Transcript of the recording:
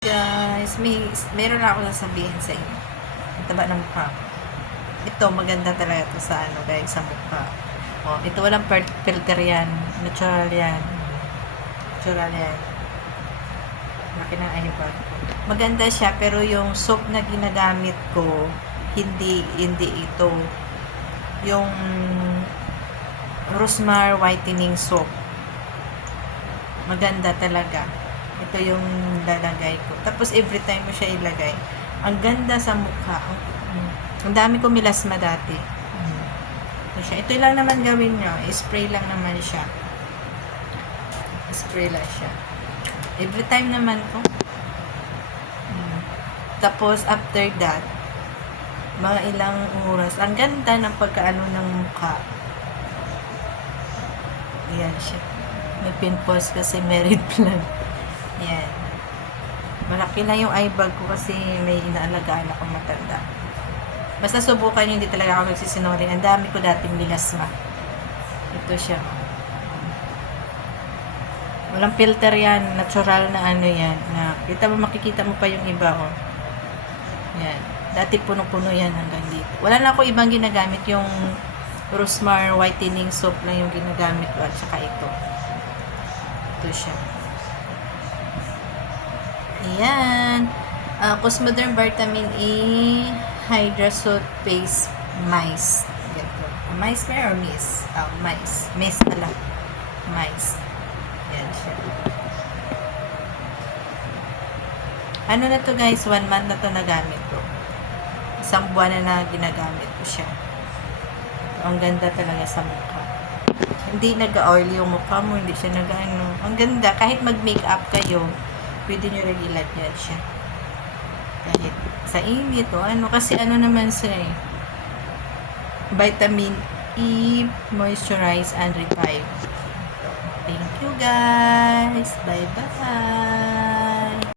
Guys, meron ako sasabihin sa inyo. Ang taba ng mukha ko. Ito, maganda talaga to sa guys, sa mukha. Oh, ito walang filter yan. Natural yan. Natural yan. Laki ng eyebag. Maganda siya, pero yung soap na ginagamit ko, hindi ito. Yung Rosmar Whitening Soap. Maganda talaga. Ito yung lalagay ko. Tapos every time mo siya ilagay, ang ganda sa mukha. Ang dami ko milasma dati. Ito siya. Ito lang naman gawin nyo. Spray lang naman siya. Spray lang siya. Every time naman ko. Tapos after that, mga ilang oras, ang ganda ng pagkaano ng mukha. Ayan siya. May pimples kasi meron plan. Yan. Malaki na yung eyebag ko kasi may inaalagaan akong matanda. Basta subukan nyo, hindi talaga ako nagsisinungaling. Ang dami ko dating milasma. Ito siya. Walang filter yan. Natural na ano yan. Na, makikita mo pa yung iba, oh. Yan. Dati puno-puno yan hanggang dito. Wala na ako ibang ginagamit. Yung Rosmar Whitening Soap lang yung ginagamit ko at saka ito. Ito siya. Ayan. Cosmoderm Vitamin E Hydra Soap Face Mice. Ganito. Mice na or miss? Mice. Miss pala. Mice. Ayan siya. Ano na to guys? 1 month na to nagamit ko. Isang buwan na ginagamit ko siya. Ang ganda talaga sa mukha. Hindi nag-oily yung mukha mo. Hindi siya nag-ano. Ang ganda. Kahit mag-makeup kayo, pwede nyo rin ilagyan siya. Kahit sa init o ano. Kasi ano naman siya eh. Vitamin E, moisturize and revive. Thank you guys. Bye-bye.